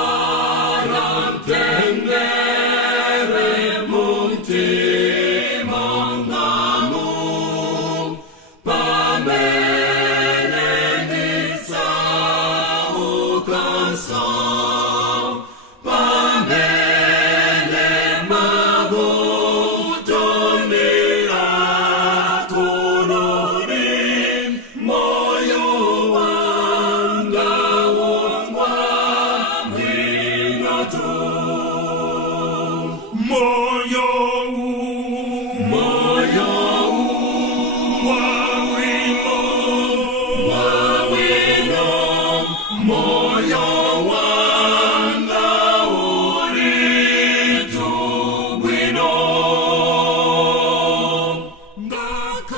Wakaram tendere munti mangamu pamenedisa ukasam pamene mavutoni akunurin moyo wanga wongwa winatu moyo wawino moyo wanga uritu wino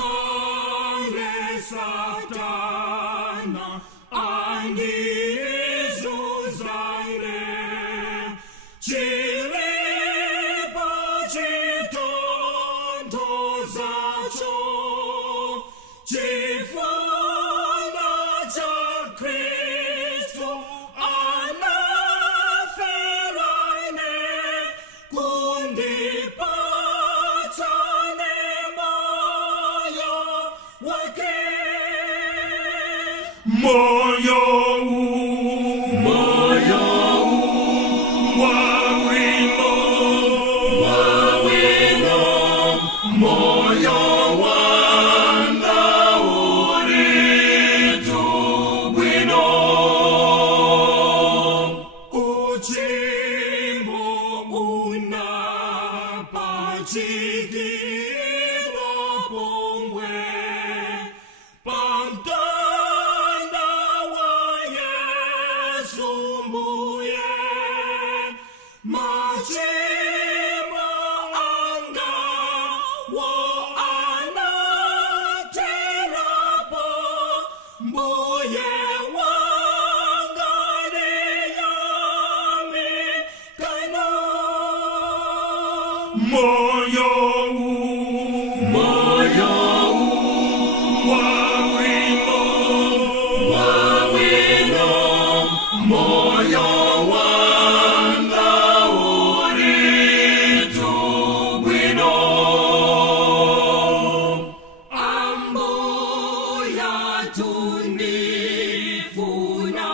ngakale satana angizuzaire chilipo chitondo zacho chifuna cha Kristu anaferaine kundipatane moyo wake moyo wawino moyo wanga uritu wino uchimbo unapachikira pomwe pamtanda wa Yesu mbuye machimo anga wo anaterapo mbuye wanga neyami kano moyo wawino moyo wanga uritu wino ambuya tunifuna